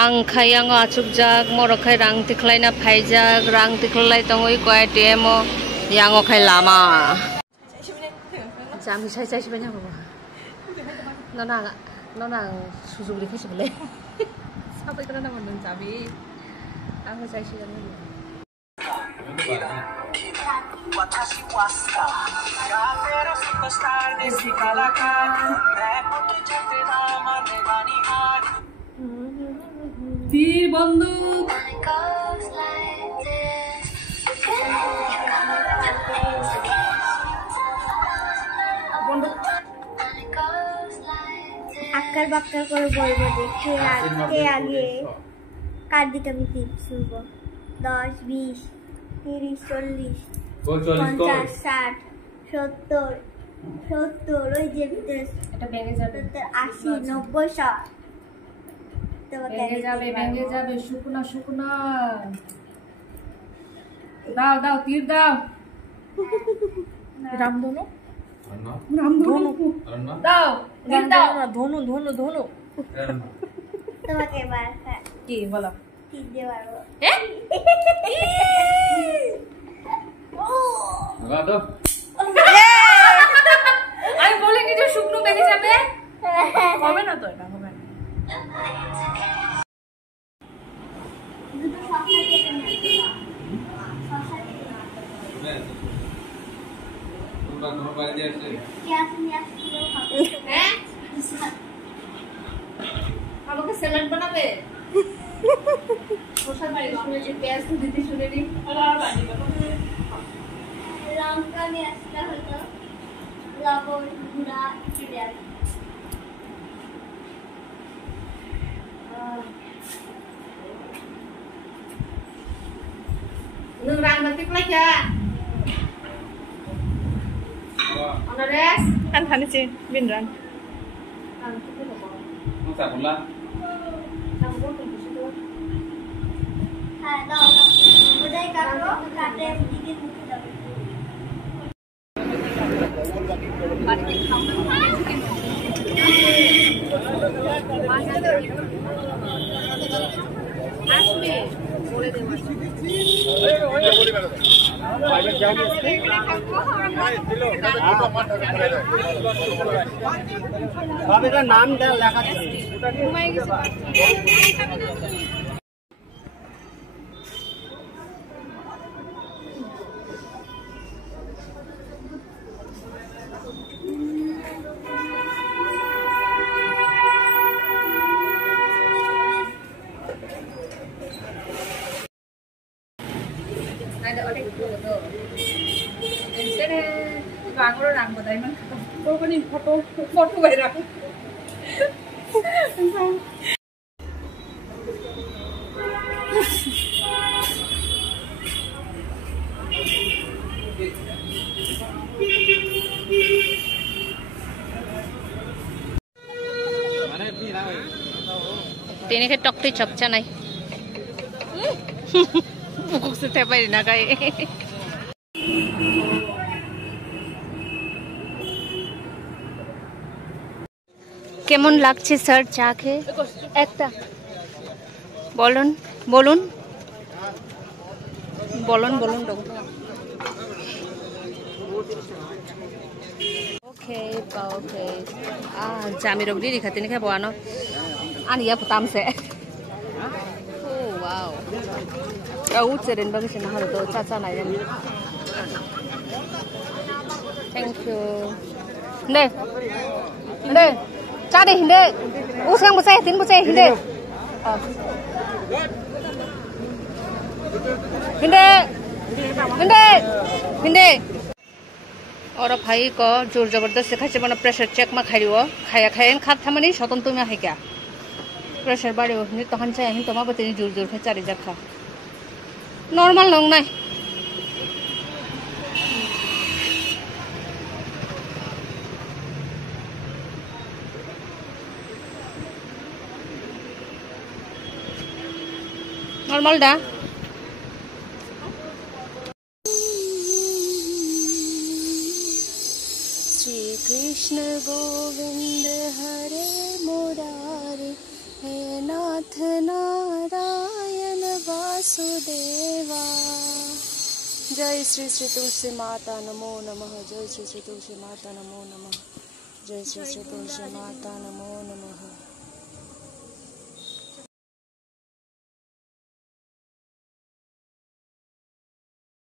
Ang kayang achukjak morokai rang tiklaina phaijak rang tiklai tongoi koi temo yang okai lama jami sai sai sibanya baba nona sujugri khasibale sabai kana namon jami ang sai sigan তীর বন্দুক আক্কার বাক্কার করে বলবো যে কে আগে কার দিতে আমি টিপ শুনবো 10 20 30 40 50 60 70 70 ওই যে ভিতরে এটা ভেঙে যাবে 80 90 100 ভেঙে যাবে শুকনা শুকনা দাও দাও তীর দাও রামধনু দাও তীর দাও ধনু ধনু ধনু তোমাকে এবার কি বলো তীর দিয়ে মারবো আমি বলে কি যে শুকনো ভেঙে যাবে হবে না তো এটা হবে না আমাকে স্যালাড বানাবে শসার বাড়ি শুনেছি পেঁয়াজ তো দিতে শুনেনি লঙ্কা নিয়ে আসলে হতো লবণ গুঁড়া চিড়ে Nung rang nanti plek ya. Ono res? Kan hani sih beneran. Masa pula? হ্যাঁ দাও ওটাই কাটো কাটে দিকে মুখে দাও বাড়িতে খাওয়া আসবে বলে দেব নাম লেখা ada orang itu tuh. Jadi bangun orang badai man. Kau kan ini foto viral. Ini kan tok tuh chop canai. Bukuk setiap hari nak kaya. কেমন লাগছে স্যার চা খেয়ে একটা বলুন বলুন বলুন বলুন oke oke jami rog diri khatini kha boano ani ya putam se oh wow au cheren bang sin har do cha cha nai thank you ne ne cha đi hindi u sang bu sai tin bu sai hindi hindi hindi hindi और भाई को जोर जबरदस्त खासे बना pressure check में खाइयो खाया खायन खात थामनी स्वतंत्र में है क्या प्रेशर बाड़े नि तहन चाहे हिन तमा बतेनी जोर जोर खा चारि जाखा नॉर्मल नंग नाय नॉर्मल डा श्री कृष्ण गोविंद हरे मुरारे हे नाथ नाथ नारायण वासुदेवा। जय श्री श्री तुलसी माता नमो नमः। जय श्री श्री तुलसी माता नमो नमः। जय श्री श्री तुलसी माता नमो नमः।